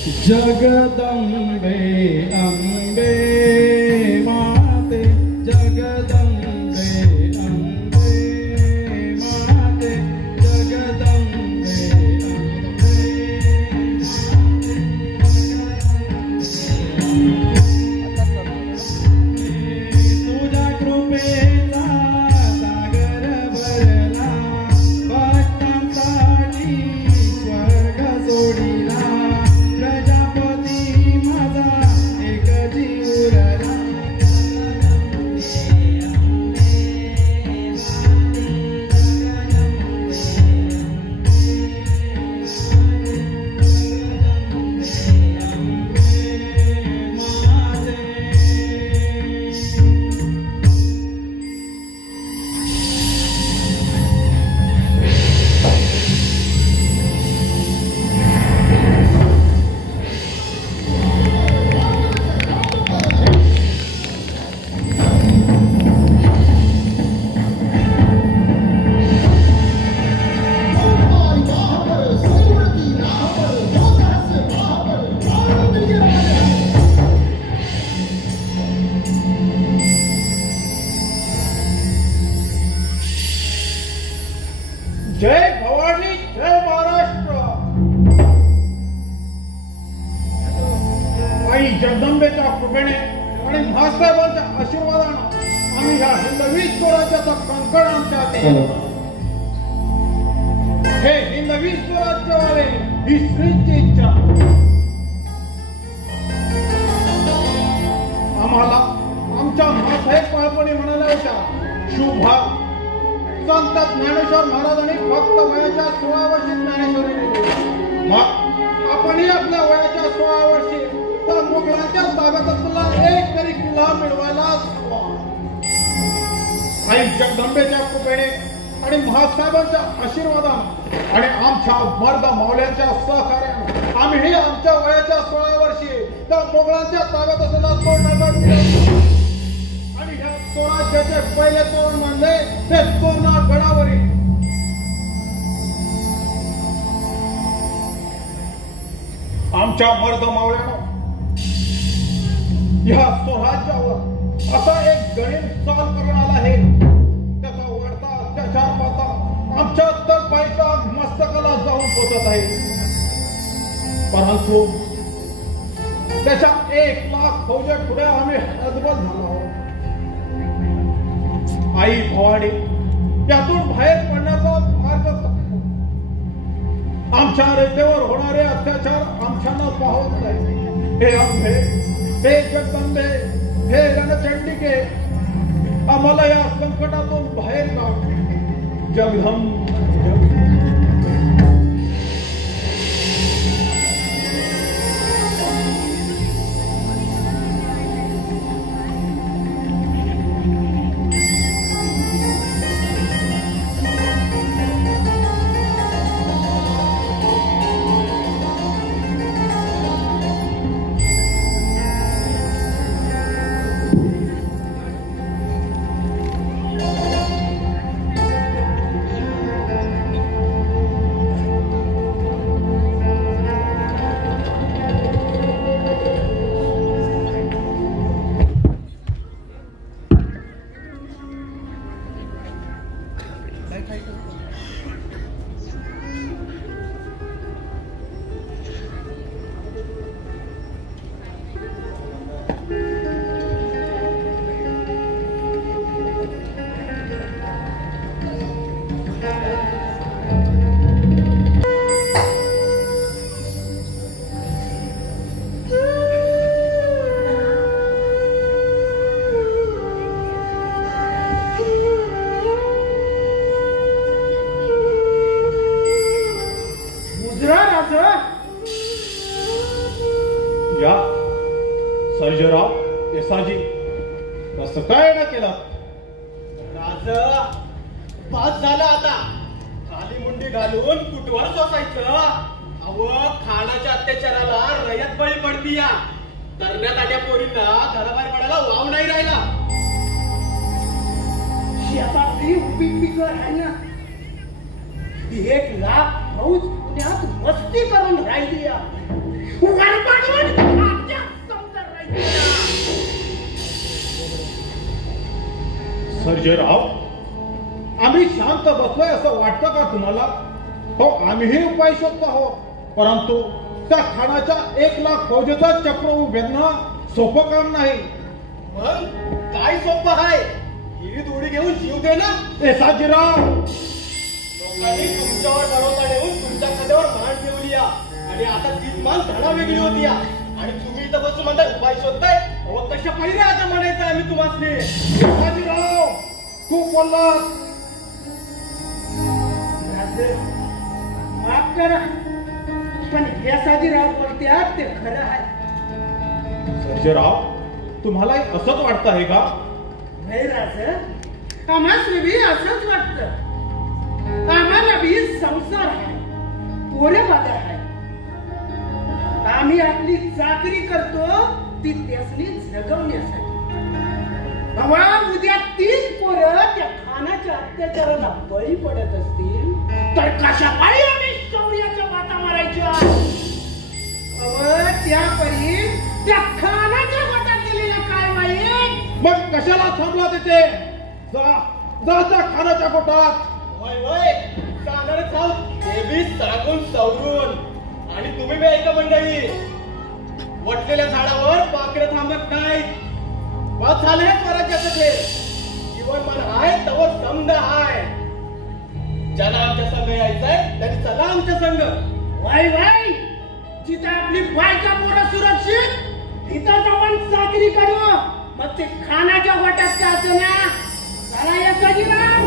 जगदंबे अंबे माते जगदंबे अंबे माते जगदंबे तुझ्या कृपेचा सागर भरला भक्तांसाठी स्वर्ग सोडिला प्रजापती माझा एक जीव उरला जय भवानी जय महाराष्ट्र। आई जगदंबेच्या कृपेने आणि महासाहेबांच्या आशीर्वादाने आम्ही ह्या हिंदवी स्वराज्याचा कंकण आमच्या हाती घेतला। हे हिंदवी स्वराज्यवाले ही श्रींची इच्छा आम्हाला आमच्या महासाहेब बाळपणी म्हणाल्या होत्या शुभा संत ज्ञानेश्वर महाराजांनी फक्त वयाच्या 16 वर्षी ज्ञानेश्वरी दिली। मग आपणही आपल्या वयाच्या 16 वर्षी त्या मुघलांच्या ताब्यात असलेला एक तरी किल्ला मिळवायला हवा। आई जगदंबेच्या कृपेने आणि महासाहेबांच्या आशीर्वादाने आणि आमच्या मर्द मावल्यांच्या सहकार्याने आम्हीही आमच्या वयाच्या 16 वर्षी त्या मुघलांच्या ताब्यात असलेला तो नगर मिळवला आणि ह्या स्वराज्याचे पहिले तोरण मानले ते तोरणा गडावरील आमच्या मर्द मावळ्यानं ह्या स्वराज्यावर असा एक गणित चाल करून आला आहे त्याचा वाढता अत्याचार पाहता आमच्या तळपायच्या मस्तकाला जाऊन पोचत आहे। परंतु त्याच्या 1 लाख फौजे पुढे आम्ही हतबल झालो आहोत। आई भवानी त्यातून बाहेर पडण्याचा मार्ग आमच्या रेतेवर होणारे अत्याचार आमच्याना पाहत नाही। हे आंबे हे जगदंबे हे रणचंडिके आम्हाला या संकटातून बाहेर काढ। जगदंब या सर्जेराव येसाजी कसं काय ना केलं राज बस झालं आता खाली मुंडी घालून कुटवर सोसायचं। अव खानाच्या अत्याचाराला रयत बळी पडती या तरण्यात आल्या पोरींना घराबाहेर पडायला वाव नाही राहिला। शेतातली उभी पिकर आहे ना 1 लाख फौज पुण्यात मस्ती करून राहिली या वरबाडून खात्यात समजा राहिला. सर्जेराव, आम्ही शांत बसलोय असं वाटतं का तुम्हाला? हो, आम्हीही उपाय शोधतो आहोत, परंतु त्या खानाच्या 1,00,000 फौजेचा चक्र उभेरणं सोपं काम नाही. मग काय सोपं आहे? ही दोडी घेऊन जीव दे ना. ए साजीराव, लोकांनी तुमच्यावर भरोसा ठेवून तुमच्या खात्यावर मान ठेवली आणि आता तीच मान धडा वेगळी होती आणि तुम्ही इथं बसून म्हणता उपाय शोधताय. अहो कशा पहिले आता म्हणायचं आम्ही तुम्हाला. साजीराव, खूप बोललात. माफ करा, पण हे साजीराव बोलत्यात ते खरं आहे. सर्जेराव, तुम्हालाही असंच वाटतं आहे का? नाही राज, आम्हाला बी असंच वाटतं. आम्हाला बी संसार आहे, पोरे बाजार आहे. आम्ही आपली चाकरी करतो ती त्यासनी जगवण्यासाठी. बाबा, उद्या 3 पोरं त्या खानाच्या अत्याचाराला बळी पडत असतील तर कशा पायी आम्ही शौर्याच्या बाता मारायच्या? त्यापरी त्या खानाच्या गोटात गेलेलं काय वाईट? मग कशाला थांबला तिथे? जा जा त्या खानाच्या गोटात. वय वय जाणारच आहोत, ते बी सांगून सवरून. आणि तुम्ही बी ऐका मंडळी, वटलेल्या झाडावर पाखरं थांबत नाही. बस झालं हे स्वराज्याचं खेळ. जीवनमान आहे तवर समजा आहे. ज्याला आमच्या संघ यायचंय त्यांनी चला आमच्या संघ. वाई वाई, जिथं आपली बायका पोरं सुरक्षित तिथं आपण चाकरी करू. मग ते खानाच्या गोटात का असं ना. चला या सजीराव,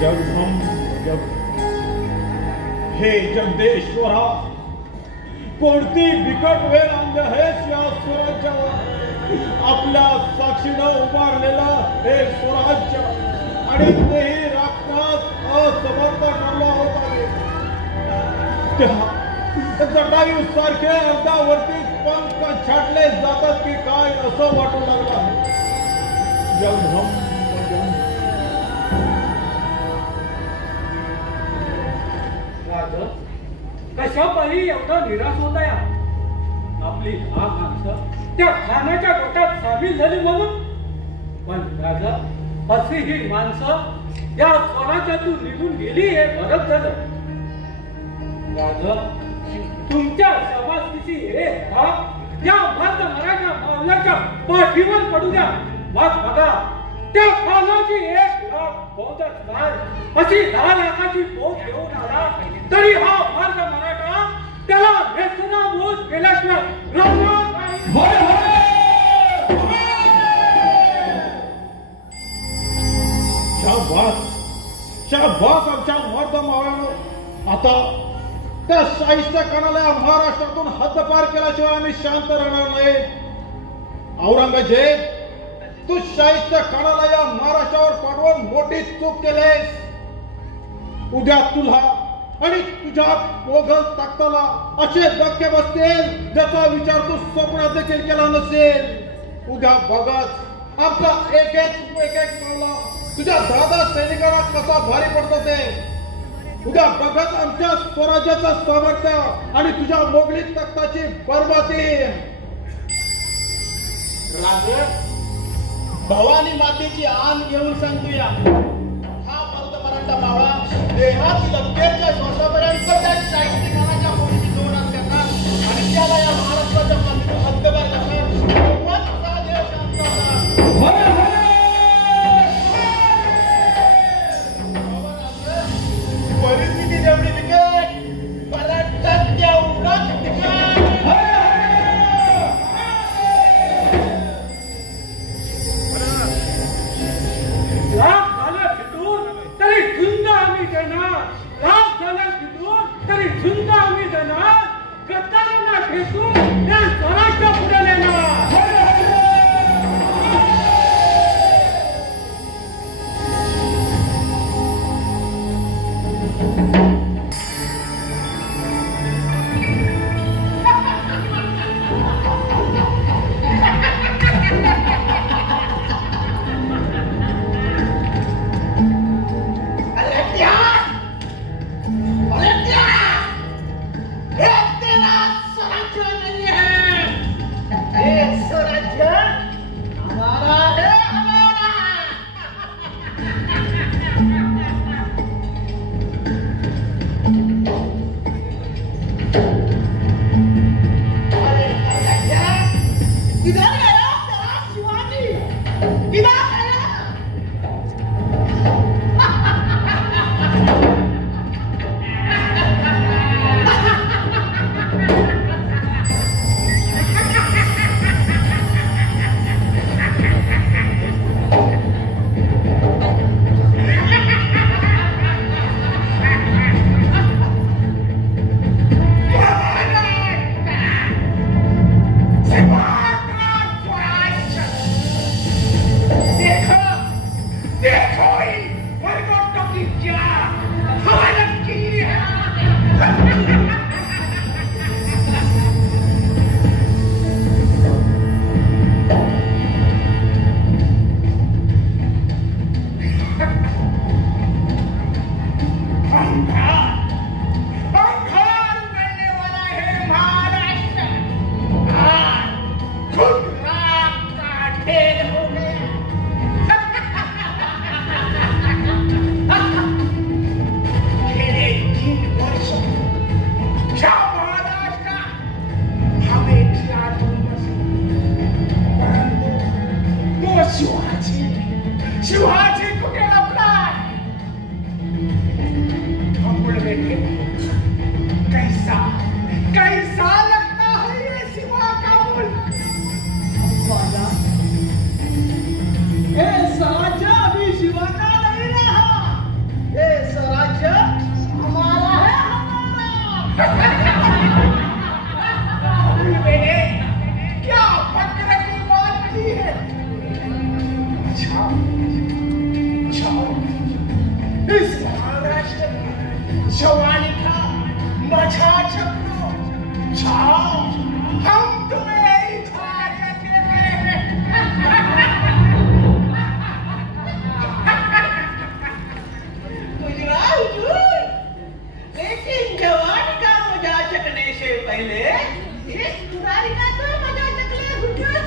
जग हम जग. हे जगदेश्वरा, कोणती बिकट वेळ आणली आहेस या स्वराज्यावर. आपल्या साक्षीनं उभारलेलं हे स्वराज्य आणि तेही राखण्यास असमर्थ ठरलो आहोत आम्ही. जटायू सारखे अर्धावरती पंख छाटले जातात की काय असं वाटू लागलं आहे. जग हम जग. कशा पायी एवढा निराश होता या? आपली हा माणसं त्या खानाच्या गोटात सामील झाली म्हणून. पण राजा, अशी ही माणसं या स्वराज्यातून निघून गेली हे बरंच झालं. राजा, तुमच्या समाजकीची हे या मर्द मराठा मावल्याच्या पाठीवर पडू द्या. मग बघा, त्या खानाची 1,00,000 फौजच नाही, अशी 10 लाखाची फौज घेऊन आला तरी हा मर्द मराठा त्याला नेस्तनाबूत केल्याशिवाय राहणार नाही. शाबास शाबास आमच्या मर्द मावळ्यानं. आता त्या शाहिस्त्या कणाला या महाराष्ट्रातून हद्दपार केल्याशिवाय आम्ही शांत राहणार नाही. औरंगजेब, तू शाहिस्त्या कणाला या महाराष्ट्रावर पाठवून मोठी चूक केलीस. उद्या तुला आणि तुझ्या मोगल ताकदीला असे धक्के बसतील ज्याचा विचार तू स्वप्नात देखील केला नसेल. उद्या बघत आमचा एक एक पावला तुझ्या दादा सैनिकांना कसा भारी पडतो ते. उद्या बघत आमच्या स्वराज्याचं सामर्थ्य आणि तुझ्या मोगली तख्ताची बरबादी. राजा, भवानी मातेची आन घेऊन सांगतोया, हा मर्द मराठा मावळा देहात लंकेच्या श्वासापर्यंत त्या शाहिस्ते खानाच्या मुलीची जोडात करणार आणि त्याला या महाराष्ट्राच्या मातीतून हद्दपार करणार. तेव्हाच हा देश शांत होणार. परिस्थिती जेवढी बिकट, मराठा तेवढाच बिकट. लाख झालं फिटून तरी झुंज आम्ही देणार. लाख झालं फिटून तरी झुंज आम्ही देणार. गद्दारांना ठेचून त्या स्वराज्य पुढे नेणार. अरे त्या जवानी का मजा चखो, जाओ हम तुम्हें खा जाएंगे। हुजूर, लेकिन जवानी का मजा चखने से पहले इस कुरारी का तो मजा चख ले हुजूर।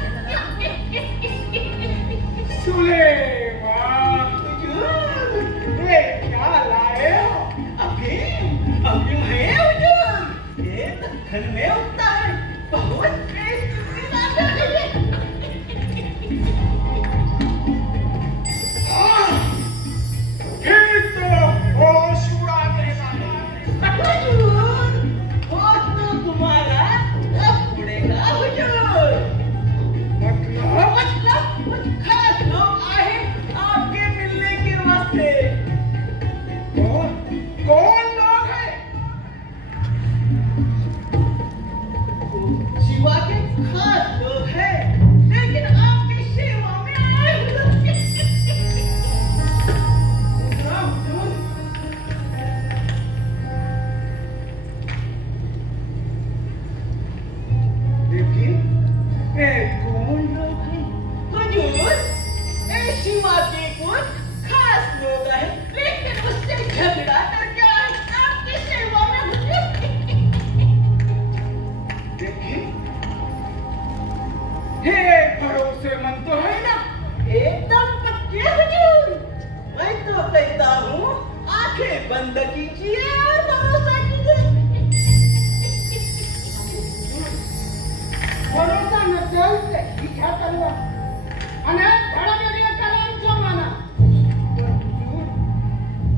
सुलेमान हुजूर, ये क्या लाए हो? अफीम है हुजूर, ये दक्कन में उगता है, बहुत टेस्टी बात है। फिर तो होश उड़ा देगा हुजूर, होश तो तुम्हारा कब उड़ेगा हुजूर? मतलब कुछ खास लोग आए आपके मिलने के वास्ते। कौन लोग हैं? शिवा के खास लोग हैं, लेकिन आपकी सेवा में आए हुए। लेकिन कौन लोग हैं? हुजूर, शिवा के कुछ खास लोग हैं, लेकिन उससे झगड़ा करके आए आपकी सेवा में हुजूर। देखिए, हे भरोसेमंद तो है ना? एकदम पक्के हुजूर। मैं तो कहता हूँ आंखें बंद कीजिए और भरोसा कीजिए। भरोसा नसेल तर इच्छा करवा आणि धडाधडी कलांचा माना।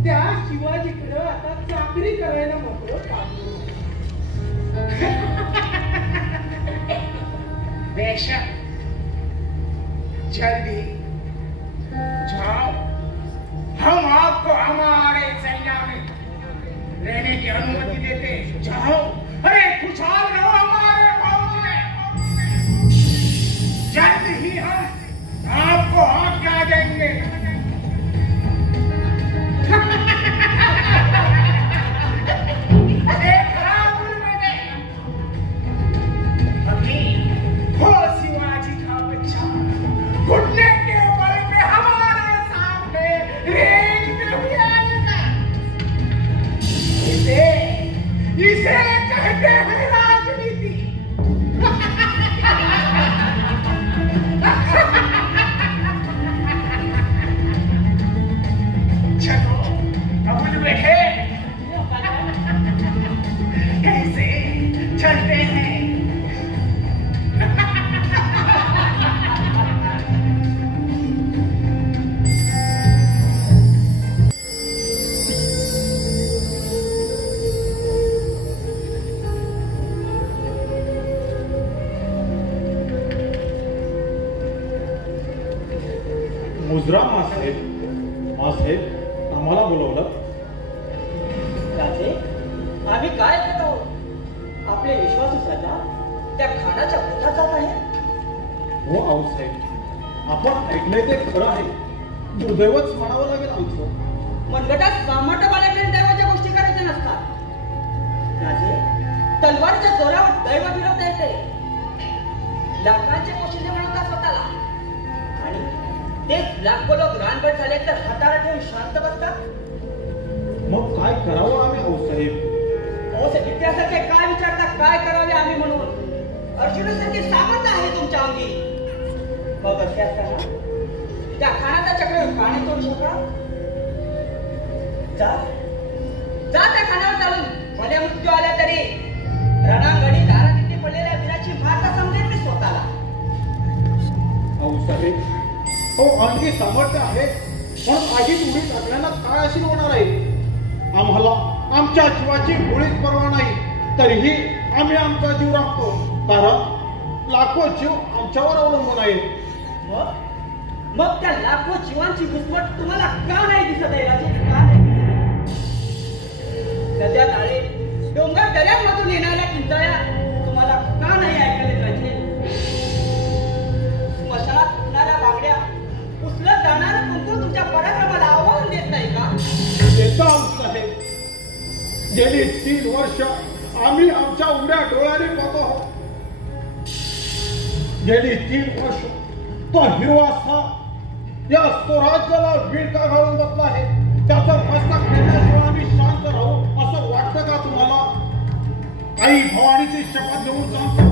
त्या शिवाजीकडे आता चाकरी करायला मोकळं पाठवू। बेशक, जल्दी जाओ, हम आपको हमारे सैन्य में रहने की अनुमति देते। जाओ, अरे खुशहाल रहो हमारे फौज में। जल्द ही हम आपको आज्ञा देंगे। अभी वो शिवाजी का बच्चा घुटने के बल पे हमारे सामने रेंगते हुए आएगा। इसे कहते हैं राजनीति। चलो कबूल बैठे, कैसे चलते हैं? मुजरा मासाहेब आम्हाला बोलवलं? राजे, आम्ही काय करत आहोत? आपले विश्वासू राजा त्या खानाच्या पोटात जात आहे। हो आऊसाहेब, आपण ऐकलंय ते खरं आहे, दुर्दैवच म्हणावं लागेल आमचं। मनगटात कामट बाळगलेल्या दैवाच्या गोष्टी करायच्या नसतात राजे। तलवारीच्या जोरावर दैव फिरवता येते, लाखांचे पोशिंदे बनवतात स्वतःला, आणि तेच लाखो लोक रानभट झाले तर हाताला ठेवून शांत बसतात। मग काय करावं आम्ही आऊसाहेब? इतिहासाचे काय विचारता काय करावे आम्ही म्हणून? अर्जुनासारखे सामर्थ्य आहे तुमच्या अंगी, मग असे असताना त्या खानाचा चक्र पाणी तोडू शकता? जा त्या खानावर चालून भले मृत्यू आला तरी रणांगणी दारातिथे पडलेल्या वीराची भारता समजेल मी स्वतःला। आऊसाहेब, हो आणखी सामर्थ्य आहे, पण आधीच उडी टाकल्यानं काय अशी होणार आहे? आम्हाला आमच्या जीवाची मुळीच पर्वा नाही, तरीही आम्ही आमचा जीव राखतो, कारण लाखो जीव आमच्यावर अवलंबून आहेत। मग त्या लाखो जीवांची घुसमट तुम्हाला का नाही दिसत आहे राजे? का नाही? सध्या ताळे डोंगर दऱ्यांमधून येणाऱ्या किंचाळ्या तुम्हाला का नाही ऐकायला पाहिजे? स्मशानात फुटणाऱ्या बांगड्या उचलत जाणारं कुंकू तुमच्या पराक्रमाला आव्हान देत नाही का? देतो आऊसाहेब, गेली 3 वर्ष आम्ही आमच्या उघड्या डोळ्याने पाहतो आहोत. गेली 3 वर्ष तो हिरवा साप या स्वराज्याला विळखा घालून बसला आहे. त्याचं मस्तक नेल्याशिवाय आम्ही शांत राहू असं वाटतं का तुम्हाला? आई भवानीची शपथ घेऊन सांगतो,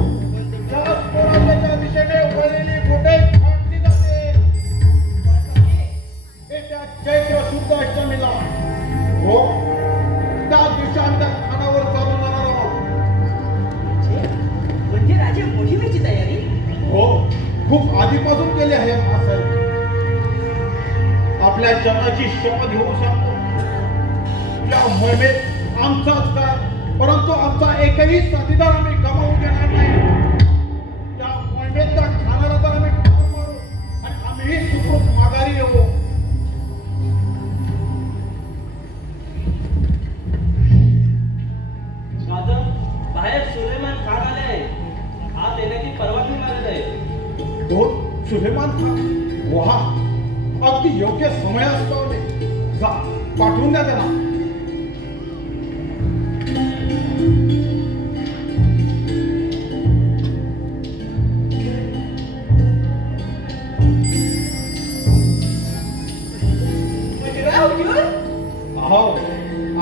त्या स्वराज्याच्या दिशेने वळलेली बोटे फाटली जाते. येत्या चैत्र शुद्ध अष्टमीला हो त्या दिवशी आम्ही त्या खानावर चालवणार आहोत. म्हणजे राजे मोहिमेची तयारी? हो, खूप आधीपासून केली आहे महासाहेब. आपल्या जनाची शपथ घेऊन सांगतो, या मोहिमेत आमचाच काय परंतु आमचा एकही साथीदार आम्ही गमावू देणार नाही. त्या मोहिमेत त्या खानाला तर आम्ही ठार मारू आणि आम्हीही सुखरूप माघारी येऊ. राजा, बाहेर सुलेमान खान आले आहे. आत येण्याची परवानगी मागत आहे. तो सुलेमान खान वाह, अगदी योग्य समयास पावले. जा, पाठवून द्या त्याला. आओ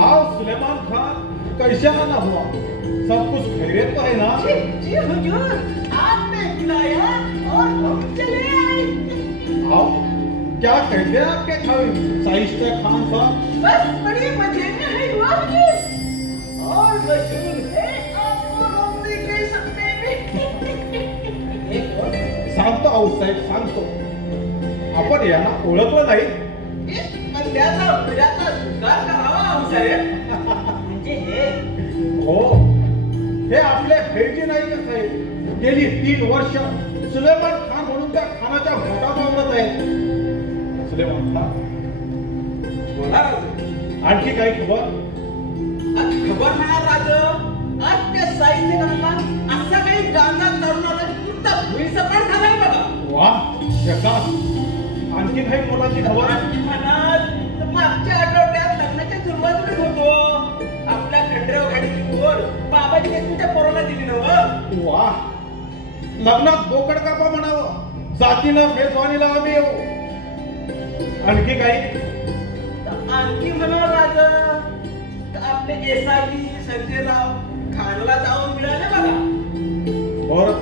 आओ सुलेमान खान, कैसा आना हुआ? सब कुछ खैरियत तो है ना? जी हुजूर, आपने बुलाया और हम चले आए। आओ, क्या कहते हैं आपके खावी शाइस्ता खान साहब? बस बड़ी मजे में है हुआ हुजूर, और मशहूर है आपको हम नहीं कह सकते भी। सांगतो आऊ साहेब, सांगतो. आपण यांना ओळखलं नाही? इस बंद्याचा बिराचा स्वीकार करावा आऊसाहेब. म्हणजे हे हो, हे आपले भेटी नाही का साहेब? गेली 3 वर्ष सुलेमान खान म्हणून त्या खानाच्या घोटात वावरत आहेत. सुलेमान खान, बोला आणखी काही खबर? खबर म्हणा राज, आज त्या साहित्य गणाला असा काही गांजा तरुणाला नुसता भुईसपाट झालाय बघा. वा, जगात आणखी काही मुलांची खबर आहे? म्हणाल तर मागच्या आठवड्यात लग्नाच्या सुरुवातीत होतो. आपल्या खंडराव गाडीची पोर बाबाजी देशमुखच्या पोराला दिली नव्हतं. वा, लग्नात बोकड कापा म्हणावं, जातीनं मेजवानीला आम्ही येऊ. आणखी काही? आणखी म्हणा राज, आपले एसआयटी संजयराव खानला जाऊन मिळाले बघा. बरं,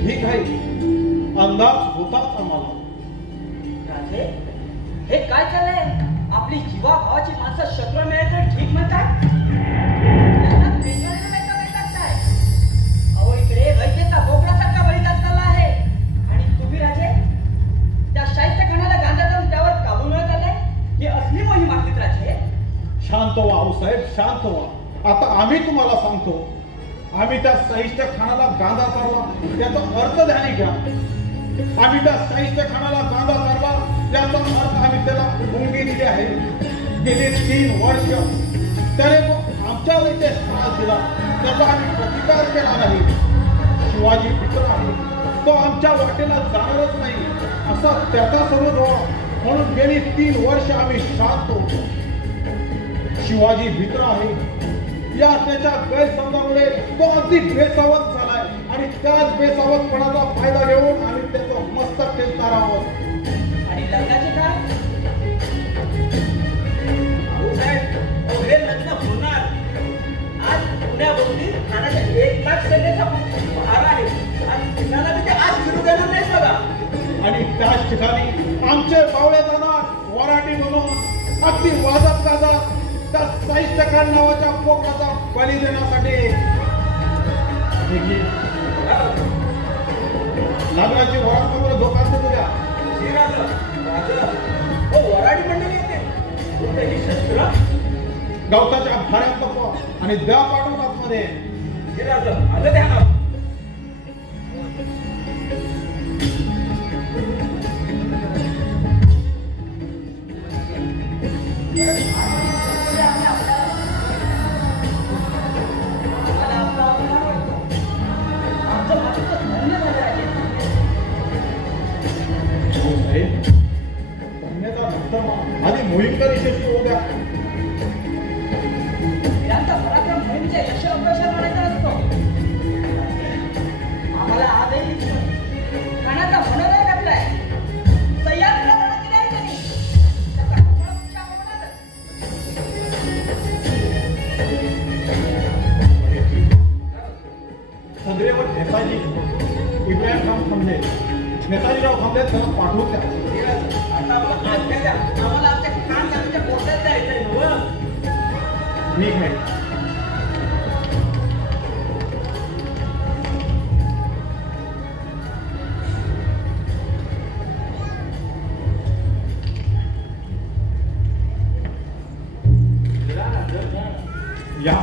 ठीक आहे. अंदाज होताच आम्हाला. राजे, हे काय चाललंय? आपली जीवा भावाची माणसं शत्रू मिळायचं ठीक म्हणतात? अहो, इकडे रयतेचा बोकडासारखा बळी चालला आहे आणि तुम्ही राजे त्या शाहिस्ता खानाला गांजा देऊन त्यावर काबू मिळत आलाय. ही असली मोहीम असलीत राजे. शांत व्हा आऊसाहेब, शांत व्हा. आता आम्ही तुम्हाला सांगतो, आम्ही त्या शाहिस्ता खानाला गांजा चारला याचा अर्थ ध्यानी घ्या. आम्ही त्या शाहिस्ता खानाला गांजा चारला याचा अर्थ आम्ही त्याला मुंगी दिली आहे. गेली 3 वर्ष त्याने तो आमच्या इथे त्रास दिला, त्याचा आम्ही प्रतिकार केला नाही. शिवाजी मित्र आहे, तो आमच्या वाटेला जाणारच नाही असा त्याचा समज व्हावा म्हणून गेली 3 वर्ष आम्ही शांत होतो. शिवाजी मित्र आहे या त्याच्या गैरसमजामुळे तो अगदी बेसावध झालाय आणि त्याच बेसावधपणाचा फायदा घेऊन आम्ही त्याचं मस्तक खेचणार आहोत. आणि लग्नाचे काय? हे लग्न होणार. आज पुण्याभोवती खानाच्या 1 लाख सैन्याचा भार आहे. आज फिरणाला ते आज फिरू देणार नाही बघा. आणि त्याच ठिकाणी आमचे पावले जाणार वराठी म्हणून अगदी वाजत गाजत त्या शाहिस्ता खान नावाच्या पोकराचा बळी देण्यासाठी. लग्नाची वरात धोका द्या. वराडी मंडळी येते शस्त्र गवताच्या भाऱ्या पकवा आणि द्या पाठवतात मध्ये. आलं ध्यानात. आधी मोहीम कर यशस्वी होऊ द्या. पराक्रम मोहिमेच्या यश अपयशावर म्हणायचा नसतो. आम्हाला आजही दिसतो खानाचा मनोदय घातलाय. सह्याद्रीला लढा केली आहे त्यांनी. त्याचा कठोर शिक्षा होणारच. सदरेवर नेताजी इब्राहिम खान थांबले. नेताजीराव थांबले तर पाठवून द्या. आता आम्हाला आज्ञा द्या. आम्हाला आमच्या खान साहेबांच्या पोटात जायचंय नव्हं. ठीक आहे. या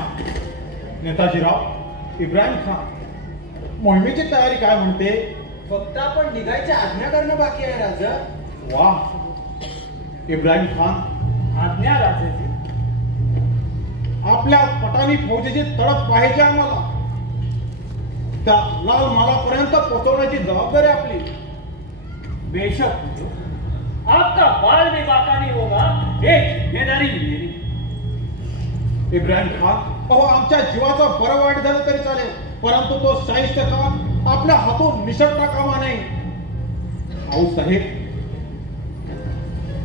नेताजीराव इब्राहिम खान मोहिमेची तयारी काय म्हणते? फक्त आपण निघायची आज्ञा करणं बाकी आहे राजा. वा इब्राहिम खान, आज्ञा राजाची. आपल्या पटाणी फौजेची तडप पाहिजे आम्हाला. त्या लाल मालापर्यंत पोहोचवण्याची जबाबदारी आपली. बेशक हुजूर, आपका बाल भी बाका नहीं होगा, एक जिम्मेदारी मेरी. इब्राहिम खान, अहो आमच्या जीवाचं बरं वाईट झालं तरी चालेल, परंतु तो शाहिस्त खान आपल्या हातून निसटता कामा नये. आऊ साहेब,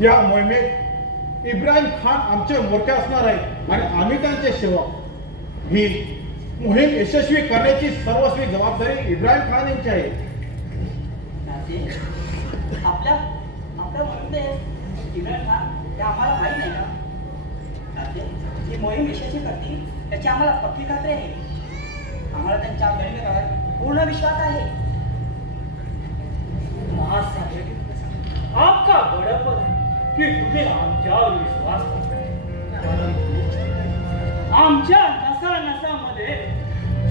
या मोहिमेत इब्राहिम खान आमचे मोठे असणार आहे आणि आम्ही त्यांचे सेवक. ही मोहीम यशस्वी करण्याची सर्वस्वी जबाबदारी इब्राहिम खान यांची आहे. राजे, आपल्या म्हणते इब्राहिम खान हे आम्हाला माहीत नाही ना. राजे, ही मोहीम यशस्वी करतील त्याची आम्हाला पक्की खात्री आहे. आम्हाला त्यांच्या गणितावर पूर्ण विश्वास आहे. महासाहेब, आपका बड़प्पन है की तुम्ही आमच्यावर विश्वास करता. आमच्या नसा-नसामध्ये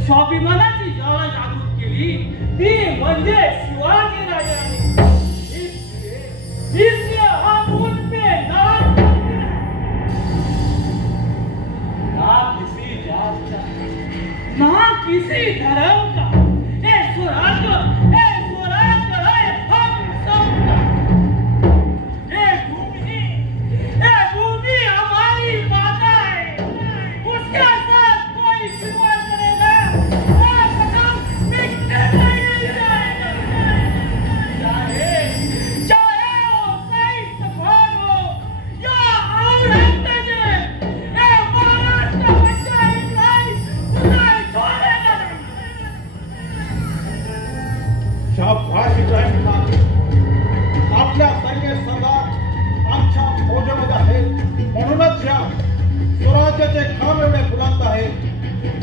स्वाभिमानाची ज्वाला जागृत केली ती म्हणजे शिवाजी राजांनी. इसलिए हम उन पे ना किसी जात का, ना किसी धर्म का, ये स्वराज्य है हम सबका. ये भूमि हमारी माता है. उसके साथ कोई विवाद करेगा वो कदम मिटने नहीं जाएगा. चाहे वो सही तूफान हो या औरंगजेब, ये महाराष्ट्र बच्चा इब्राहिम उसे छोड़ेगा नहीं. शाबाश इब्राहिम खान, आपल्या सारखे सरदार आमच्या फौजेमध्ये आहेत, म्हणूनच या स्वराज्याचे काम एवढे बुलंद आहेत.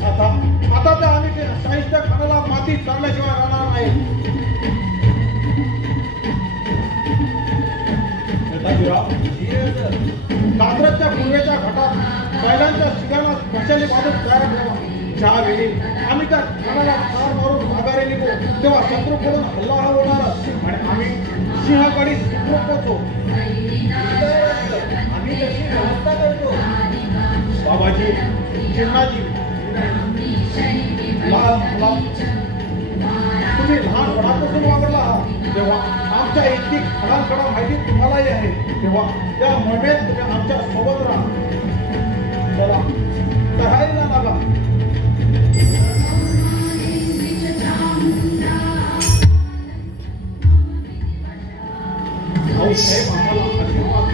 आता तर आम्ही ते शाहिस्त खानाला माती चालल्याशिवाय राहणार नाही. नेताजीराव, कात्रजच्या पूर्वेच्या घाटात बैलांच्या शिगाला मशाली बांधून तयार ठेवा. ज्यावेळी आम्ही त्या खानाला ठार मारून माघारी निघू तेव्हा शत्रूकडून हल्ला होणार आणि आम्ही सिंहगडी पोहोचू. आम्ही तशी व्यवस्था करतो. बाबाजी, चिन्नाजी, तुम्ही लहानपणापासून वागला आहात तेव्हा आमच्या इतकी खडानखडा माहिती तुम्हालाही आहे. तेव्हा त्या मोहिमेत तुम्ही आमच्या सोबत राहा. चला, तयारीला लागा. साहेब, आम्हाला आशीर्वाद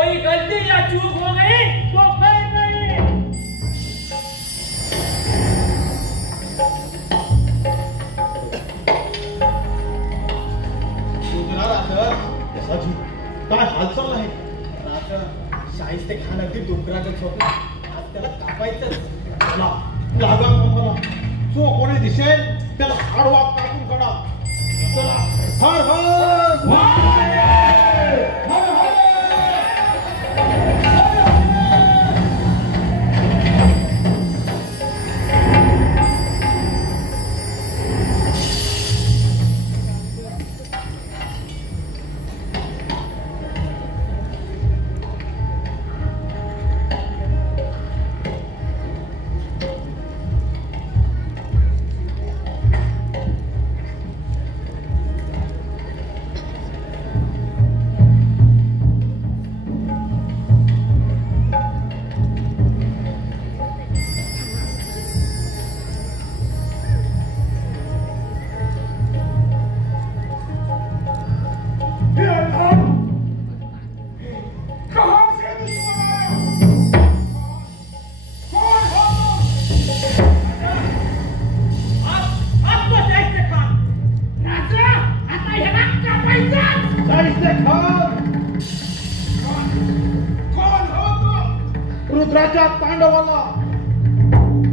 कोई गलती या चूक हो गई तो खैर नहीं। राजाजी काय हालचाल आहे? शाहिस्ते खान अगदी डोंगरागत झोपला. आज त्याला कापायचं. लागा मला जो कोणी दिसेल त्याला आडवा कापून काढा. चला हर हर रुद्राच्या तांडवाला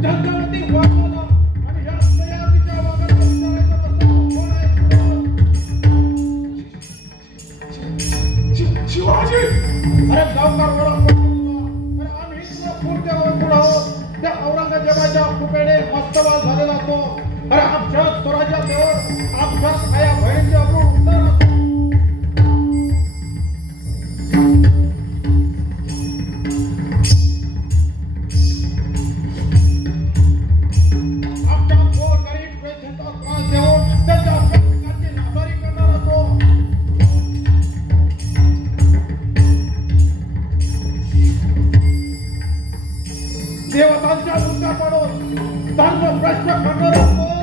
जंगलातील वाघाला आणि या सयाजीच्या वाघाला विचारायचं नसतं कोण आहे? शिवाजी अरे गावकार वडा अरे आम्ही तुला पुढच्या गावात पुढं आहोत. त्या औरंगजेबाच्या कुपेने मस्तवाल झालेला तो. अरे आमच्या स्वराज्या देवर आमच्या आया बहिणीचे अब्रू उत्तर देवतांच्या मुद्दा पाडून धर्म प्रश्न करणारा कोण?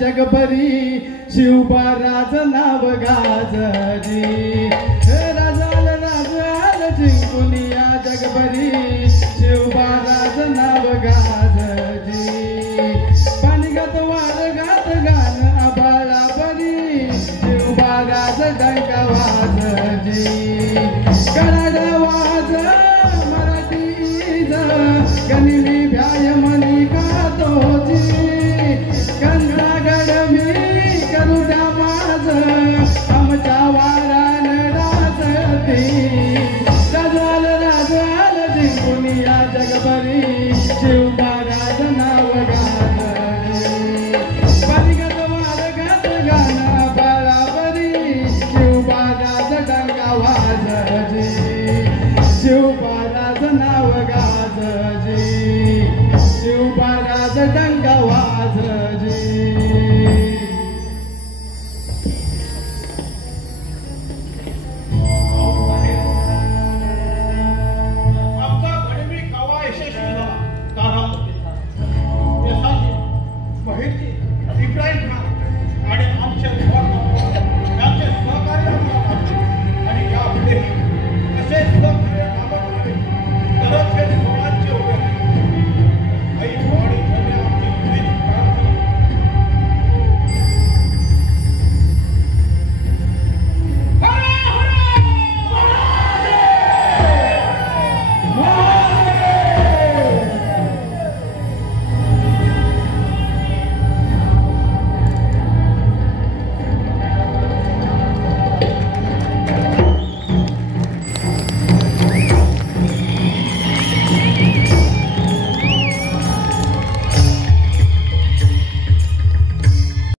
जगभरी शिवबा राज नाव गाजरी. राजाल राजाल जिंकुनिया जगभरी